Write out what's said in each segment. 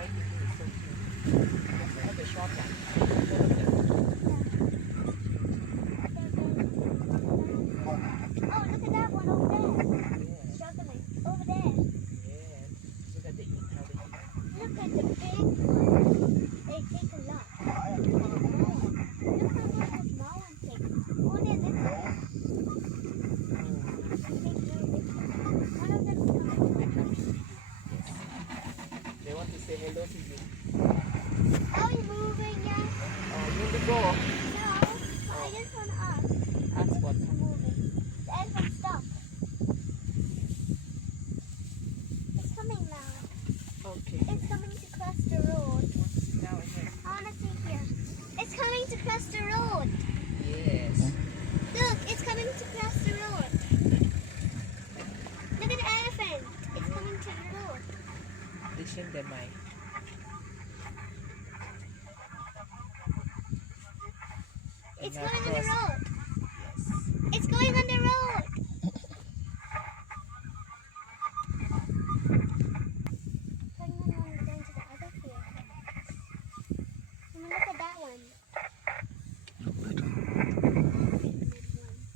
white thingy is so cute. They have the short one. Look at that. Oh, look at that one over there. Yeah. Struggling. Over there. Yes. Look at the eat, how they eat. Look at the big one. They take a lot. Look at the small one. Look how much the small one takes. Oh, they're little. They take very little. One of them is coming. They come to you. Yes. They want to say hello to you. Are you moving yet? Oh, you want to go? No. I just want to ask. Ask what? They're moving. The elephant stop. It's coming now. Okay. It's coming to cross the road. Now it has. I want to see here. It's coming to cross the road. Yes. Look, it's coming to cross the road. Look at the elephant. It's coming to the road. ดิฉันได้ไหม It's going on the road. Yes. It's going on the road. Going to the other field. Look at that one.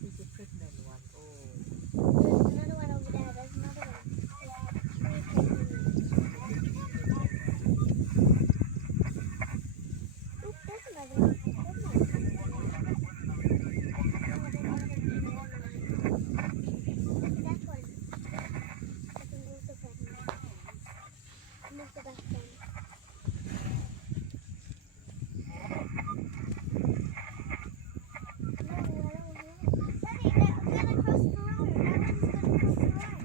It's a pregnant one. Oh. There's another one over there. There's another one. There's three pregnant ones. Oop, there's another one. That one. I think also pregnant. Look at that one. Daddy, they're gonna cross the road. That one's gonna cross the road.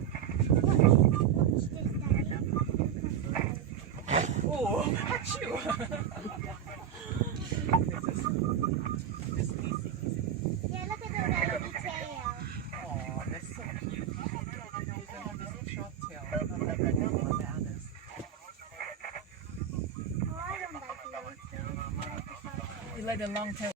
Watch this, Daddy. They're gonna cross the road. Oh, achoo! Just sneezing, isn't it? Yeah, look at the baby tail. Oh, that's so cute. They have this short tail, not like the others. Oh, I don't like the long tail. I like the short tail. You like the long tail?